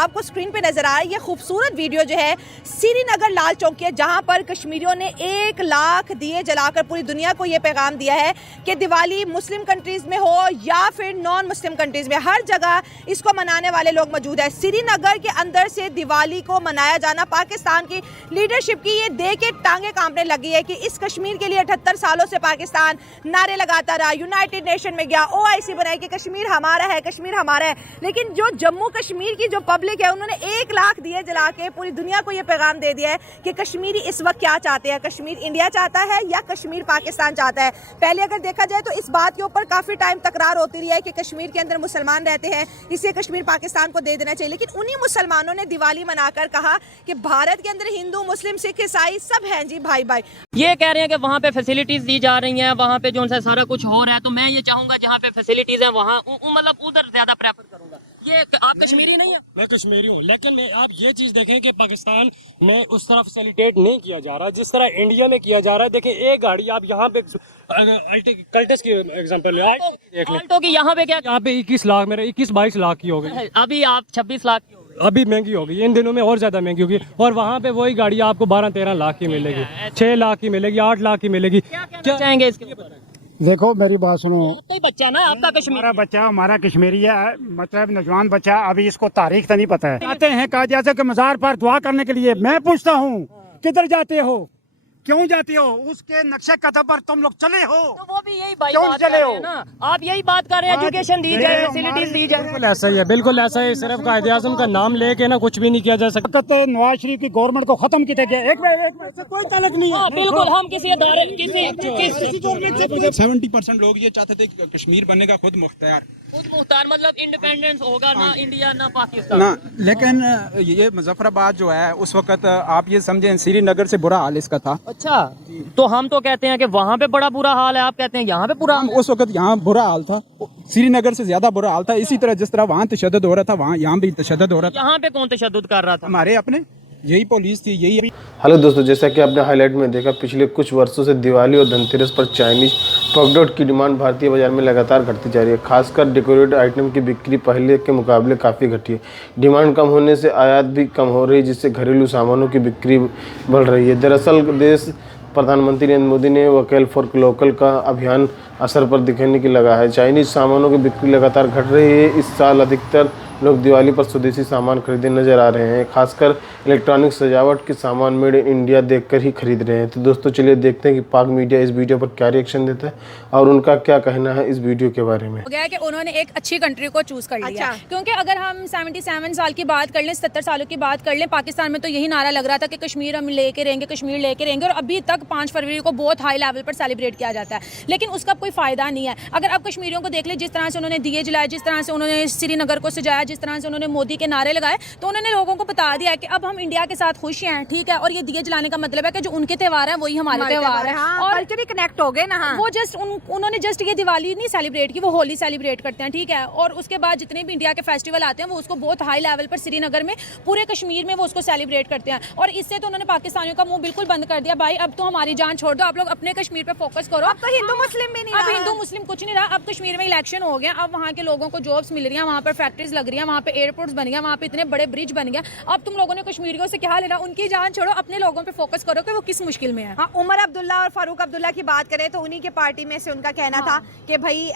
आपको स्क्रीन पे नजर आ रहा है ये खूबसूरत वीडियो जो है श्रीनगर लाल चौक की है, जहां पर कश्मीरियों ने 1 लाख दिए जलाकर पूरी दुनिया को ये पैगाम दिया है कि दिवाली मुस्लिम कंट्रीज में हो या फिर नॉन मुस्लिम कंट्रीज में, हर जगह इसको मनाने वाले लोग मौजूद है। श्रीनगर के अंदर से दिवाली को मनाया जाना पाकिस्तान की लीडरशिप की ये देख के टांगे कांपने लगी है कि इस कश्मीर के लिए 78 सालों से पाकिस्तान नारे लगाता रहा, यूनाइटेड नेशन में गया, OIC बनाई कि कश्मीर हमारा है, कश्मीर हमारा है। लेकिन जो जम्मू कश्मीर की जो पब्लिक है उन्होंने 1 लाख दिए जला के पूरी दुनिया को ये पैगाम दे दिया है कि कश्मीरी इस वक्त क्या चाहते हैं, कश्मीर इंडिया चाहता है या कश्मीर पाकिस्तान चाहता है। पहले अगर देखा जाए तो इस बात के ऊपर काफी टाइम तकरार होती रही है कि कश्मीर के अंदर मुसलमान रहते हैं, इसे कश्मीर पाकिस्तान को दे देना चाहिए। लेकिन उन्हीं मुसलमानों ने दिवाली मनाकर कहा कि भारत के अंदर हिंदू मुस्लिम सिख ईसाई सब हैं जी, भाई भाई। ये कह रहे हैं कि वहाँ पे फैसिलिटीज दी जा रही हैं, वहाँ पे जो है सारा कुछ हो रहा है, तो मैं ये चाहूंगा जहाँ पे फैसिलिटीज हैं वहाँ मतलब उधर ज्यादा प्रेफर करूंगा। ये आप कश्मीरी नहीं है? मैं कश्मीरी हूँ, लेकिन मैं आप ये चीज देखें कि पाकिस्तान में उस तरह फैसिलिटेट नहीं किया जा रहा जिस तरह इंडिया में किया जा रहा है। देखें एक गाड़ी आप यहाँ पे कल्टस की एग्जांपल देख लें, ऑल्टो की यहाँ पे क्या, यहाँ पे 21 लाख, मेरे 21-22 लाख की हो गई, अभी आप 26 लाख की हो गई। अभी महंगी हो गई, इन दिनों में और ज्यादा महंगी होगी। और वहाँ पे वही गाड़ी आपको 12-13 लाख की मिलेगी, 6 लाख की मिलेगी, 8 लाख की मिलेगी। क्या चाहेंगे इसके ऊपर? देखो मेरी बात सुनो, कोई बच्चा ना आपका कश्मीर, हमारा बच्चा हमारा कश्मीरी है, मतलब नौजवान बच्चा, अभी इसको तारीख तो नहीं पता है। आते हैं काजी के मज़ार पर दुआ करने के लिए। मैं पूछता हूँ किधर जाते हो, क्यों जाते हो, उसके नक्शे कदम पर तुम लोग चले हो, तो वो भी यही बात क्यों कर चले रहे हो? हैं ना, आप यही बात कर रहे हैं, एजुकेशन दी जाए, फैसिलिटीज दी जाए। बिल्कुल ऐसा ही है, बिल्कुल ऐसा ही। सिर्फ कायदे आज़म का नाम लेके ना कुछ भी नहीं किया जा सकता। नवाज शरीफ की गवर्नमेंट को खत्म किया गया, एक कोई ताल्लुक नहीं है। बिल्कुल, हम किसी अदारे किसी 70% लोग ये चाहते थे कि कश्मीर बनने का खुद मुख्तियार मतलब इंडिपेंडेंस होगा ना इंडिया ना पाकिस्तान ना। लेकिन ये मुजफ्फराबाद जो है उस वक्त आप ये समझें श्रीनगर से बुरा हाल इसका था। अच्छा, तो हम तो कहते हैं कि वहाँ पे बड़ा बुरा हाल है, आप कहते हैं यहाँ पे बुरा हाल। उस वक्त यहाँ बुरा हाल था, श्रीनगर से ज्यादा बुरा हाल था। इसी तरह जिस तरह वहाँ तशद्दुद हो रहा था वहाँ यहाँ भी तशद्दुद हो रहा था। यहाँ पे कौन तशद्दुद कर रहा था? हमारे अपने यही पुलिस थी, यही। हेलो दोस्तों, जैसा कि आपने हाईलाइट में देखा, पिछले कुछ वर्षों से दिवाली और धनतेरस पर चाइनीज पॉकडॉट की डिमांड भारतीय बाजार में लगातार घटती जा रही है। खासकर डेकोरेटेड आइटम की बिक्री पहले के मुकाबले काफ़ी घटी है। डिमांड कम होने से आयात भी कम हो रही है, जिससे घरेलू सामानों की बिक्री बढ़ रही है। दरअसल देश प्रधानमंत्री नरेंद्र मोदी ने वोकल फॉर लोकल का अभियान असर पर दिखने की लगा है। चाइनीज सामानों की बिक्री लगातार घट रही है। इस साल अधिकतर लोग दिवाली पर स्वदेशी सामान खरीदे नजर आ रहे हैं। खासकर इलेक्ट्रॉनिक सजावट के सामान मेड इन इंडिया देखकर ही खरीद रहे हैं। तो दोस्तों चलिए देखते हैं कि पाक मीडिया इस वीडियो पर क्या रिएक्शन देता है और उनका क्या कहना है इस वीडियो के बारे में। हो गया कि उन्होंने एक अच्छी कंट्री को चूज कर लिया। अच्छा। क्योंकि अगर हम 77 साल की बात कर लें, 70 सालों की बात कर लें, पाकिस्तान में तो यही नारा लग रहा था कि कश्मीर हम लेके रहेंगे, कश्मीर लेके रहेंगे, और अभी तक 5 फरवरी को बहुत हाई लेवल पर सेलिब्रेट किया जाता है। लेकिन उसका कोई फायदा नहीं है। अगर आप कश्मीरियों को देख लें, जिस तरह से उन्होंने दिए जलाए, जिस तरह से उन्होंने श्रीनगर को सजाया, जिस तरह से उन्होंने मोदी के नारे लगाए, तो उन्होंने लोगों को बता दिया है कि अब हम इंडिया के साथ खुश हैं, ठीक है। और ये दिए जलाने का मतलब है कि जो उनके त्योहार हैं वही हमारे त्योहार हैं। हाँ, और कल्चरली कनेक्ट हो गए ना। हाँ। वो जस्ट उन्होंने जस्ट ये दिवाली नहीं सेलिब्रेट की, वो होली सेलिब्रेट करते हैं, ठीक है। और उसके बाद जितने भी इंडिया के फेस्टिवल आते हैं वो उसको बहुत हाई लेवल पर श्रीनगर में, पूरे कश्मीर में वो उसको सेलिब्रेट करते हैं। और इससे तो उन्होंने पाकिस्तानियों का मुंह बिल्कुल बंद कर दिया। भाई अब तो हमारी जान छोड़ दो, आप लोग अपने कश्मीर पे फोकस करो। अब तो हिंदू मुस्लिम भी नहीं अब रहा। हिंदू मुस्लिम कुछ नहीं रहा। अब कश्मीर में इलेक्शन हो गया, अब वहाँ के लोगों को जॉब्स मिल रही हैं, वहाँ पर फैक्ट्रीज लग रही हैं, वहाँ पे एयरपोर्ट्स बन गया, वहाँ पे इतने बड़े ब्रिज बन गया। अब तुम लोगों ने कश्मीरियों से क्या लेना? उनकी जान छोड़ो, अपने लोगों पे फोकस करो कि वो किस मुश्किल में है। हाँ, उमर अब्दुल्ला और फारूक अब्दुल्ला की बात करें तो उन्हीं के पार्टी में से उनका कहना था कि भाई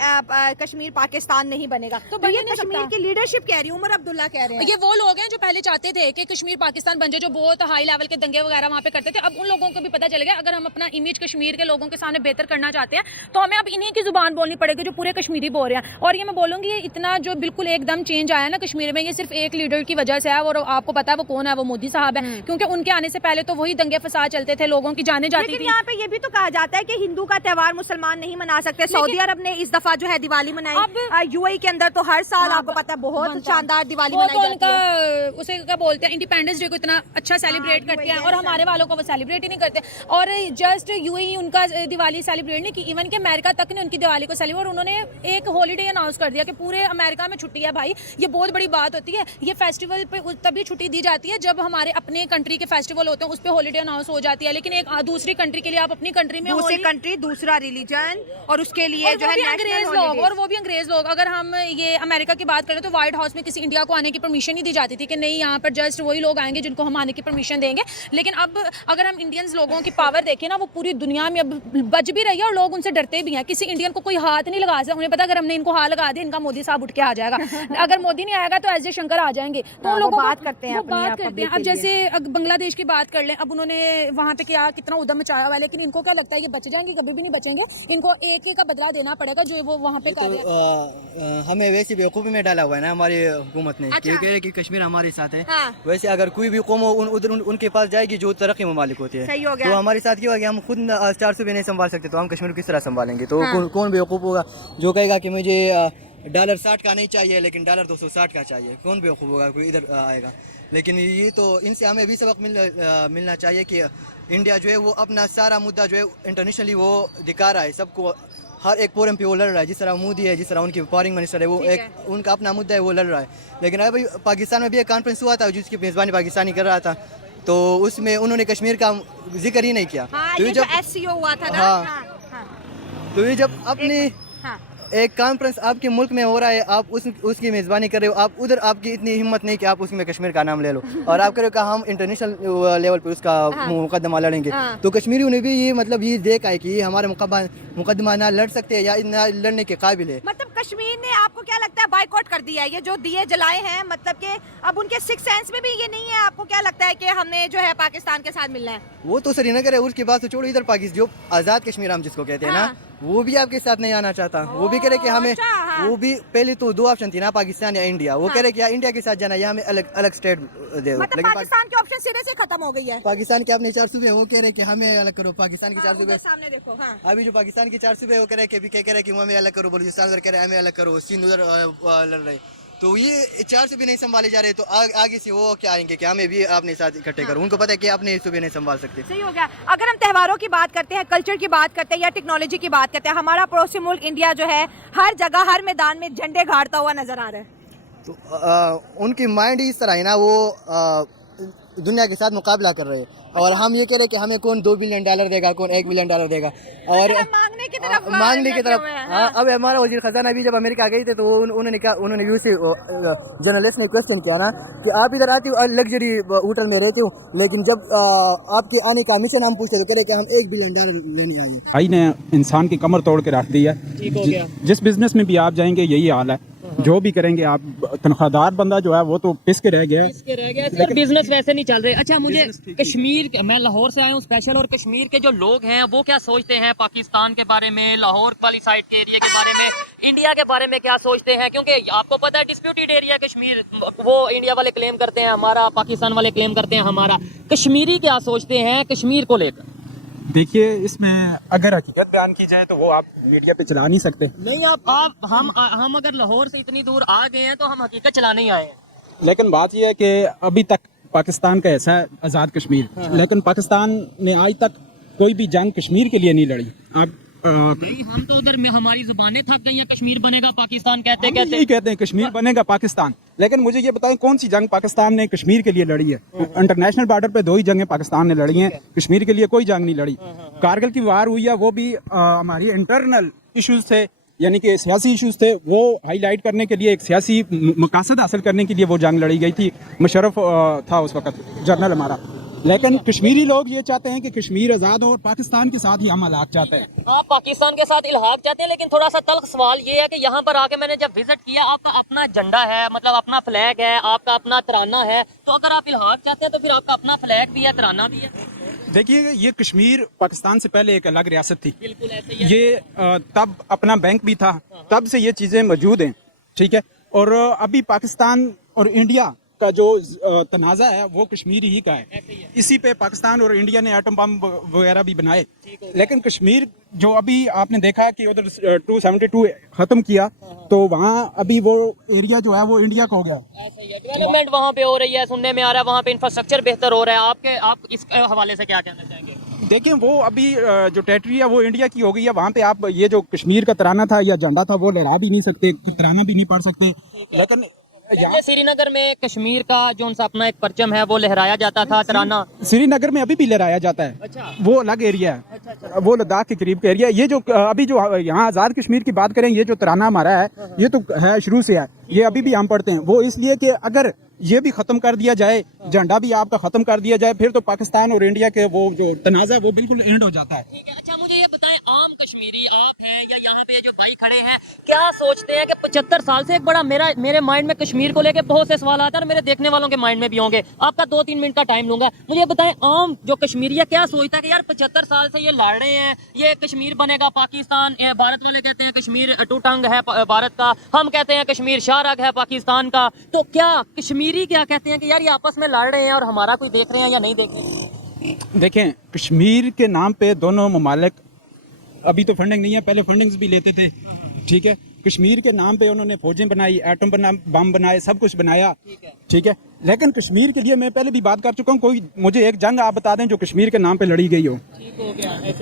कश्मीर पाकिस्तान नहीं बनेगा। तो ये कश्मीर की लीडरशिप कह रही है, उमर अब्दुल्ला कह रहे हैं। ये वो लोग हैं जो पहले चाहते थे कि कश्मीर पाकिस्तान बन जाए, जो बहुत हाई लेवल के दंगे वगैरह वहाँ पे करते थे। अब उन लोगों को भी पता चल गया, अगर हम अपना इमेज कश्मीर के लोगों के सामने बेहतर करना चाहते हैं तो हमें अब इन्हीं की जुबान बोलनी पड़ेगी जो पूरे कश्मीरी बोल रहे हैं। और ये मैं बोलूँगी, ये इतना जो बिल्कुल एकदम चेंज आया ना कश्मीर में, ये सिर्फ एक लीडर की वजह से है। और आपको पता है वो कौन है? वो मोदी साहब है। क्योंकि उनके आने से पहले तो वही दंगे फसाद चलते थे, लोगों की जाने जाती लेकिन थी। यहाँ पे ये भी तो कहा जाता है कि हिंदू का त्योहार मुसलमान नहीं मना सकते। सऊदी अरब ने इस दफा जो है दिवाली मनाई, यूएई के अंदर तो हर साल आपको पता है बहुत शानदार दिवाली मनाई जाती है। उसे क्या बोलते हैं, इंडिपेंडेंस डे को इतना अच्छा सेलिब्रेट करते हैं, और हमारे वालों को वो सेलिब्रेट ही नहीं करते। और जस्ट यूएई उनका दिवाली सेलिब्रेट नहीं की, इवन के अमेरिका तक ने उनकी दिवाली को सेलिब्रेट, और उन्होंने एक हॉलीडे अनाउंस कर दिया कि पूरे अमेरिका में छुट्टी है। भाई ये बहुत बहुत बड़ी बात होती है। ये फेस्टिवल पे तभी छुट्टी दी जाती है जब हमारे अपने कंट्री के फेस्टिवल होते हैं, उस पे हॉलीडे अनाउंस हो जाती है। लेकिन एक दूसरी कंट्री के लिए आप अपनी कंट्री में दूसरी कंट्री, दूसरा रिलीजन, और उसके लिए और जो है अंग्रेज लोग, और वो भी अंग्रेज लोग। अगर हम ये अमेरिका की बात करें तो व्हाइट हाउस में किसी इंडिया को आने की परमिशन नहीं दी जाती थी कि नहीं यहाँ पर जस्ट वही लोग आएंगे जिनको हम आने की परमिशन देंगे। लेकिन अब अगर हम इंडियंस लोगों की पावर देखें ना, वो पूरी दुनिया में अब बच भी रही है और लोग उनसे डरते भी हैं। किसी इंडियन को कोई हाथ नहीं लगा सकता। उन्हें पता अगर हमने इनको हाथ लगा दिया, इनका मोदी साहब उठ के आ जाएगा। अगर मोदी नहीं आएगा तो एस जयशंकर आ जाएंगे। तो उन लोगों बात करते हैं, बात करते हैं। अब जैसे बांग्लादेश की बात कर लें, अब उन्होंने वहाँ पे क्या कितना उद्यम मचाया हुआ है, लेकिन इनको क्या लगता है ये बच जाएंगे? कभी भी नहीं बचेंगे। इनको एक एक का बदला देना पड़ेगा जो वो वहाँ पे कर रहे हैं। हमें वैसे बेवकूफ़ी में डाला हुआ है ना हमारी हुकूमत ने, अच्छा। कि कह रहे कि कश्मीर हमारे साथ है। हाँ। वैसे अगर कोई भी कौम उधर उनके पास जाएगी जो तरक्की ममालिक होती है, सही हो गया। तो हमारे साथ क्या होगा, हम खुद 400 भी नहीं संभाल सकते तो हम कश्मीर को किस तरह संभालेंगे? तो कौन बेवकूफ़ होगा जो कहेगा कि मुझे डॉलर 60 का नहीं चाहिए लेकिन डॉलर 260 का चाहिए? कौन बेवकूफ़ होगा कोई इधर आएगा? लेकिन ये तो इनसे हमें भी सबक मिलना चाहिए कि इंडिया जो है वो अपना सारा मुद्दा जो है इंटरनेशनली वो दिखा रहा है सबको। हर एक फोरम पे वो लड़ रहा है, जिस तरह मोदी है, जिस तरह उनकी फॉरेन मिनिस्टर है, वो एक उनका अपना मुद्दा है, वो लड़ रहा है। लेकिन अभी पाकिस्तान में भी एक कॉन्फ्रेंस हुआ था जिसकी मेज़बानी पाकिस्तानी कर रहा था, तो उसमें उन्होंने कश्मीर का जिक्र ही नहीं किया। हाँ, तो ये जो SCO हुआ था ना। हाँ। हाँ, हाँ, तो ये जब अपनी हाँ। एक कॉन्फ्रेंस आपके मुल्क में हो रहा है, आप उसकी मेज़बानी कर रहे हो, आप उधर आपकी इतनी हिम्मत नहीं कि आप उसमें कश्मीर का नाम ले लो और आप करो कि हम इंटरनेशनल लेवल पर उसका मुकदमा लड़ेंगे। तो कश्मीरियों ने भी ये मतलब ये देखा है कि ये हमारे मुकदमा ना लड़ सकते हैं या ना लड़ने के काबिल है। मतलब कश्मीर ने आपको क्या लगता है बाइकआउट कर दिया है? ये जो दिए जलाए हैं, मतलब कि अब उनके सिक्स सेंस में भी ये नहीं है? आपको क्या लगता है कि हमने जो है पाकिस्तान के साथ मिलना है? वो तो श्रीनगर है, उसके बाद तो छोड़ो इधर पाकिस्तान जो आज़ाद कश्मीर हम जिसको कहते हैं ना, वो भी आपके साथ नहीं आना चाहता। वो भी कह रहे कि हमें अच्छा, हाँ। वो भी पहले तो दो ऑप्शन थी ना, पाकिस्तान या इंडिया। वो कह रहे कि या इंडिया के साथ जाना या हमें अलग अलग स्टेट दे दो। मतलब पाकिस्तान की ऑप्शन सिरे से खत्म हो गई है। पाकिस्तान के अपने 4 सूबे वो कह रहे कि हमें अलग करो। पाकिस्तान के 4 सूबे सामने देखो। हाँ। अभी जो पाकिस्तान के 4 सूबे वो कह रहे कि कह रहे कि हमें अलग करो, बलूचिस्तान उधर कह रहे हमें अलग करो, सिंध उधर लड़ रहे। तो ये 4 सूबे नहीं संभाले जा रहे, तो आगे से वो क्या आएंगे कि हमें भी अपने साथ इकट्ठे करो। उनको पता है कि अपने सूबे नहीं संभाल सकते। सही हो गया। अगर हम त्योहारों की बात करते हैं, कल्चर की बात करते हैं या टेक्नोलॉजी की बात करते हैं, हमारा पड़ोसी मुल्क इंडिया जो है हर जगह हर मैदान में झंडे गाड़ता हुआ नजर आ रहा है। तो उनकी माइंड इस तरह है ना, वो दुनिया के साथ मुकाबला कर रहे हैं और हम ये कह रहे हैं कि हमें कौन $2 बिलियन देगा, कौन $1 बिलियन देगा और मांगने की तरफ मांगने की तरफ। लगे हुए हैं। हाँ, अब हमारा वजीर खजाना भी जब अमेरिका गई थे तो उन्होंने क्या उन्होंने जर्नलिस्ट ने क्वेश्चन किया ना कि आप इधर आती हो लग्जरी होटल में रहते हो, लेकिन जब आपके आने का मिशन हम पूछते तो कह रहे कि हम $1 बिलियन लेने आए। भाई ने इंसान की कमर तोड़ के रख दी है। जिस बिजनेस में भी आप जाएंगे यही हाल है। जो भी करेंगे आप, तनख्वाहदार बंदा जो है वो तो पिस के रह गया। लेकिन बिजनेस वैसे नहीं चल रहे। अच्छा, मुझे कश्मीर, मैं लाहौर से आया हूँ स्पेशल, और कश्मीर के जो लोग हैं वो क्या सोचते हैं पाकिस्तान के बारे में, लाहौर वाली साइड के एरिया के बारे में, इंडिया के बारे में क्या सोचते हैं? क्योंकि आपको पता है डिस्प्यूटेड एरिया कश्मीर, वो इंडिया वाले क्लेम करते हैं हमारा, पाकिस्तान वाले क्लेम करते हैं हमारा। कश्मीरी क्या सोचते हैं कश्मीर को लेकर? देखिए, इसमें अगर हकीकत बयान की जाए तो वो आप मीडिया पे चला नहीं सकते। नहीं, आप हम अगर लाहौर से इतनी दूर आ गए हैं तो हम हकीकत चलाने ही आए हैं। लेकिन बात यह है कि अभी तक पाकिस्तान का ऐसा है आज़ाद कश्मीर, लेकिन पाकिस्तान ने आज तक कोई भी जंग कश्मीर के लिए नहीं लड़ी। आप भाई, हम तो उधर में हमारी जुबानें थक गई हैं, कश्मीर बनेगा पाकिस्तान कहते यही कहते हैं कश्मीर बनेगा पाकिस्तान। लेकिन मुझे ये बताएं कौन सी जंग पाकिस्तान ने कश्मीर के लिए लड़ी है? इंटरनेशनल बॉर्डर पे 2 ही जंगें पाकिस्तान ने लड़ी हैं, कश्मीर के लिए कोई जंग नहीं लड़ी। कारगिल की वार हुई है, वो भी हमारी इंटरनल इश्यूज थे, यानी कि सियासी इश्यूज थे, वो हाईलाइट करने के लिए, एक सियासी मकासद हासिल करने के लिए वो जंग लड़ी गई थी। मुशर्रफ था उस वक्त जनरल हमारा। लेकिन कश्मीरी लोग ये चाहते हैं कि कश्मीर आज़ाद हो और पाकिस्तान के साथ ही हम इलाक चाहते हैं। आप पाकिस्तान के साथ इल्हाक चाहते हैं, लेकिन थोड़ा सा तल्ख सवाल ये है कि यहाँ पर आके मैंने जब विजिट किया, आपका अपना झंडा है, मतलब अपना फ्लैग है, आपका अपना तराना है, तो अगर आप इल्हाक चाहते हैं तो फिर आपका अपना फ्लैग भी है, तराना भी है। देखिए, ये कश्मीर पाकिस्तान से पहले एक अलग रियासत थी। बिल्कुल ऐसे ही है। ये तब अपना बैंक भी था, तब से ये चीज़ें मौजूद हैं, ठीक है। और अभी पाकिस्तान और इंडिया का जो तनाज़ा है वो कश्मीर ही का है। इसी पे पाकिस्तान और इंडिया ने एटम बम वगैरह भी बनाए। लेकिन कश्मीर जो अभी आपने देखा कि उधर 272 खत्म किया, तो वहाँ अभी वो एरिया जो है वो इंडिया का हो गया। डेवलपमेंट वहाँ पे हो रही है, सुनने में आ रहा है वहाँ पे इंफ्रास्ट्रक्चर बेहतर हो रहा है। आप इस हवाले से क्या कहना चाहेंगे? देखिए, वो अभी जो टेरिटरी है वो इंडिया की हो गई है। वहाँ पे आप ये जो कश्मीर का तराना था या झंडा था वो लहरा भी नहीं सकते, तराना भी नहीं पढ़ सकते। लेकिन पहले श्रीनगर में कश्मीर का जो उनका अपना एक परचम है वो लहराया जाता था, तराना। श्रीनगर में अभी भी लहराया जाता है। अच्छा। वो अलग एरिया है, वो लद्दाख के करीब का एरिया है। ये जो अभी जो यहाँ आज़ाद कश्मीर की बात करें, ये जो तराना हमारा है ये तो है शुरू से है, ये अभी भी हम पढ़ते हैं। वो इसलिए कि अगर ये भी खत्म कर दिया जाए, झंडा भी आपका खत्म कर दिया जाए, फिर तो पाकिस्तान और इंडिया के वो जो तनाज़ा है वो बिल्कुल एंड हो जाता है। ठीक है, अच्छा मुझे ये बताएं, आम कश्मीरी आप हैं या यहाँ पे जो भाई खड़े हैं, क्या सोचते हैं कि 75 साल से एक बड़ा मेरे माइंड में कश्मीर को लेके बहुत से सवाल आते हैं और मेरे देखने वालों के माइंड में भी होंगे। आपका 2-3 मिनट का टाइम लूंगा। मुझे ये बताएं, आम जो कश्मीरी है क्या सोचता है कि यार 75 साल से ये लड़ रहे हैं, ये कश्मीर बनेगा पाकिस्तान, भारत वाले कहते हैं कश्मीर टूटंग है भारत का, हम कहते हैं कश्मीर शाहरग है पाकिस्तान का, तो क्या कश्मीरी क्या कहते हैं कि यार ये आपस में लड़ रहे हैं और हमारा कोई देख रहे हैं या नहीं देख रहे? देखें, कश्मीर के नाम पे दोनों ममालिक, अभी तो फंडिंग नहीं है, पहले फंडिंग्स भी लेते थे, ठीक है। कश्मीर के नाम पे उन्होंने फौजें बनाई, एटम बम बनाए, सब कुछ बनाया, ठीक है। लेकिन कश्मीर के लिए मैं पहले भी बात कर चुका हूँ, कोई मुझे एक जंग आप बता दें जो कश्मीर के नाम पे लड़ी गई हो,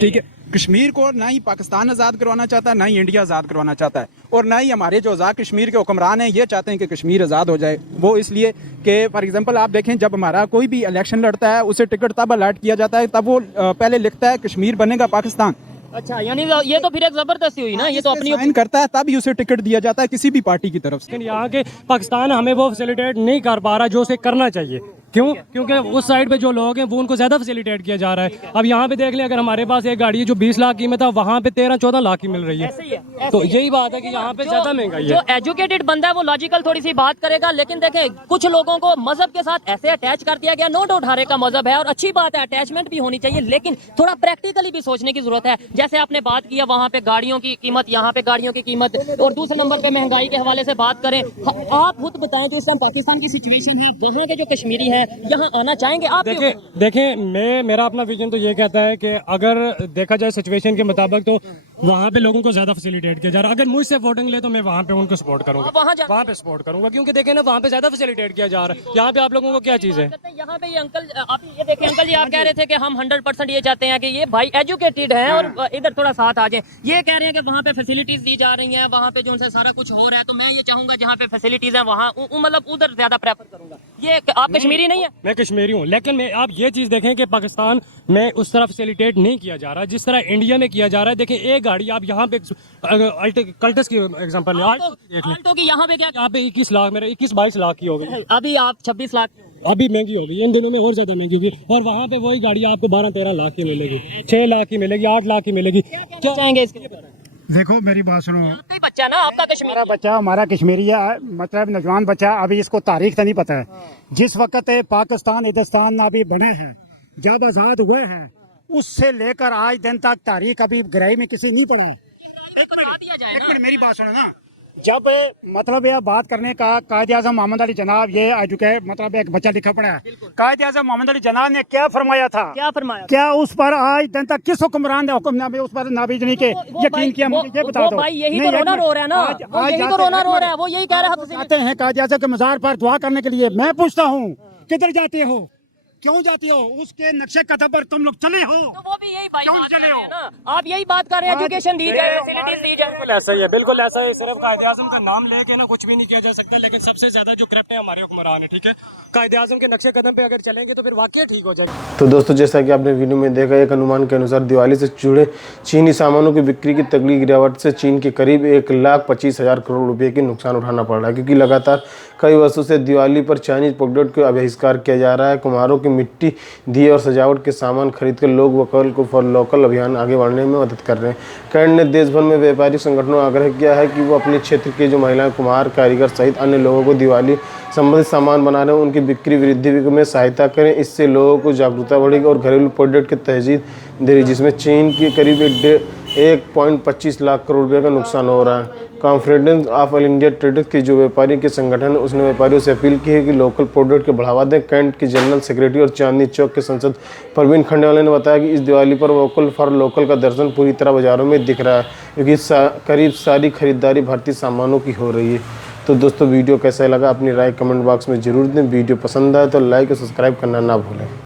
ठीक है। कश्मीर को ना ही पाकिस्तान आज़ाद करवाना चाहता है, ना ही इंडिया आज़ाद करवाना चाहता है, और ना ही हमारे जो आज़ाद कश्मीर के हुक्मरान हैं ये चाहते हैं कि कश्मीर आज़ाद हो जाए। वो इसलिए कि फॉर एग्जांपल आप देखें, जब हमारा कोई भी इलेक्शन लड़ता है उसे टिकट तब अलॉट किया जाता है, तब वो पहले लिखता है कश्मीर बनेगा पाकिस्तान। अच्छा, यानी ये तो फिर एक जबरदस्ती हुई ना, ये तो अपनी साइन करता है तब ही उसे टिकट दिया जाता है किसी भी पार्टी की तरफ से। लेकिन यहाँ के पाकिस्तान हमें वो फैसिलिटेट नहीं कर पा रहा जो उसे करना चाहिए। क्यों? क्योंकि उस साइड पे जो लोग हैं वो उनको ज़्यादा फैसिलिटेट किया जा रहा है। अब यहाँ पे देख लें, अगर हमारे पास एक गाड़ी है जो 20 लाख कीमत है, वहाँ पे 13-14 लाख की मिल रही है। तो यही बात है कि यहाँ पे ज़्यादा महंगाई है। जो एजुकेटेड बंदा है वो लॉजिकल थोड़ी सी बात करेगा, लेकिन देखें कुछ लोगों को मजहब के साथ ऐसे अटैच कर दिया गया। नो डाउट हर एक का मजहब है और अच्छी बात है, अटैचमेंट भी होनी चाहिए, लेकिन थोड़ा प्रैक्टिकली भी सोचने की जरूरत है। जैसे आपने बात किया वहाँ पे गाड़ियों की कीमत, यहाँ पे गाड़ियों की कीमत, और दूसरे नंबर पे महंगाई के हवाले से बात करें। आप खुद बताएं जो इस टाइम पाकिस्तान की सिचुएशन है, वहाँ के जो कश्मीरी है यहाँ आना चाहेंगे आप? देखें मेरा अपना विजन तो ये कहता है कि अगर देखा जाए सिचुएशन के मुताबिक तो वहाँ पे लोगों को ज्यादा फैसिलिटेट किया जा रहा है। अगर मुझसे वोटिंग ले तो मैं वहाँ पे उनको सपोर्ट करूंगा, वहाँ पे सपोर्ट करूंगा, क्योंकि देखें ना वहाँ पे ज्यादा फैसिलिटेट किया जा रहा है। यहाँ पे आप लोगों को क्या चीज है? यहाँ पे ये अंकल, आप ये देखें अंकल जी, आप कह रहे थे कि हम 100% ये चाहते हैं कि ये भाई एजुकेटेड है और इधर थोड़ा साथ आ जाए। ये कह रहे हैं कि वहाँ पे फैसिलिटीज दी जा रही हैं, वहाँ पे जो उनसे सारा कुछ हो रहा है, तो मैं ये चाहूंगा जहाँ पे फैसिलिटीज है वहाँ मतलब उधर ज्यादा प्रेफर करूंगा। ये आप कश्मीरी नहीं है? मैं कश्मीरी हूँ, लेकिन आप ये चीज देखें कि पाकिस्तान में उस तरह फैसिलिटेट नहीं किया जा रहा जिस तरह इंडिया में किया जा रहा है। देखें एक गाड़ी आप यहाँ पे कल्टस की एग्जांपल है, आल्टो की यहाँ पे क्या, यहाँ पे 21 लाख, मेरे 21-22 लाख की हो गई, अभी आप 26 लाख, अभी महंगी होगी, इन दिनों में और ज्यादा महंगी होगी। और वहाँ पे वही गाड़ी आपको 12-13 लाख की मिलेगी, 6 लाख की मिलेगी, 8 लाख की मिलेगी। क्या चाहेंगे इसके? देखो मेरी बात सुनो, आपका ही बच्चा ना, आपका कश्मीर हमारा कश्मीरी है, मतलब नौजवान बच्चा, अभी इसको तारीख तो नहीं पता है। जिस वक्त पाकिस्तान हिंदुस्तान अभी बने हैं, जब आज़ाद हुए हैं, उससे लेकर आज दिन तक तारीख अभी गहराई में किसी नहीं पड़ा है। एक मिनट मेरी बात सुनो ना, जब मतलब यह बात करने का कायद-ए-आज़म मोहम्मद अली जनाब, ये एजुकेट मतलब एक बच्चा लिखा पड़ा है, कायद-ए-आज़म मोहम्मद अली जनाब ने क्या फरमाया था, क्या उस पर आज दिन तक किस हुक्मरान ने हुक्म उस पर नाबीजनी के यकीन किया? मुझे ये बता दो भाई, यही तो रोना रो रहा है ना, यही तो रोना रो रहा है, वो यही कह रहा है। आते हैं कायद-ए-आज़म के मज़ार पर दुआ करने के लिए, मैं पूछता हूँ किधर जाते हो, क्यों जाती हो? उसके नक्शे कदम पर तुम लोग चले हो, तो वो भी यही बात क्यों चले हो? ना, आप यही बात कर रहे हैं, एजुकेशन दी जाए, फैसिलिटीज दी जाए। बिल्कुल ऐसा ही है, बिल्कुल ऐसा है। सिर्फ कायद-ए-आज़म का नाम लेके ना कुछ भी नहीं किया जा सकता, लेकिन सबसे ज्यादा जो करप्ट है हमारे हुक्मरान है, ठीक है। कायद-ए-आज़म के नक्शे कदम पे अगर चलेंगे तो फिर वाकई ठीक हो जाएगा। तो दोस्तों, जैसा कि आपने वीडियो में देखा, एक अनुमान के अनुसार दिवाली से जुड़े चीनी सामानों की बिक्री की तगड़ी गिरावट से चीन के करीब 1,25,000 करोड़ रुपए की नुकसान उठाना पड़ रहा है, क्योंकि लगातार कई वर्षों से दिवाली पर चाइनीज प्रोडक्ट का बहिष्कार किया जा रहा है। कुम्हारों की मिट्टी, दिए और सजावट के सामान खरीदकर लोग वोकल को फॉर लोकल अभियान आगे बढ़ने में मदद कर रहे हैं। कैंट ने देश भर में व्यापारिक संगठनों का आग्रह किया है कि वो अपने क्षेत्र के जो महिलाएं, कुम्हार, कारीगर सहित अन्य लोगों को दिवाली संबंधित सामान बना रहे हैं, उनकी बिक्री वृद्धि में सहायता करें। इससे लोगों को जागरूकता बढ़ेगी और घरेलू प्रोडक्ट की तहजीब दे रही, जिसमें चीन की करीब 1.25 लाख करोड़ रुपये का नुकसान हो रहा है। Conference of all India traders के जो व्यापारी के संगठन है, उसने व्यापारियों से अपील की है कि लोकल प्रोडक्ट को बढ़ावा दें। कैंट के जनरल सेक्रेटरी और चांदनी चौक के सांसद प्रवीण खंडेवाल ने बताया कि इस दिवाली पर वोकल फॉर लोकल का दर्शन पूरी तरह बाजारों में दिख रहा है, क्योंकि करीब सारी खरीदारी भारतीय सामानों की हो रही है। तो दोस्तों, वीडियो कैसा लगा अपनी राय कमेंट बॉक्स में जरूर दें। वीडियो पसंद आए तो लाइक और सब्सक्राइब करना ना भूलें।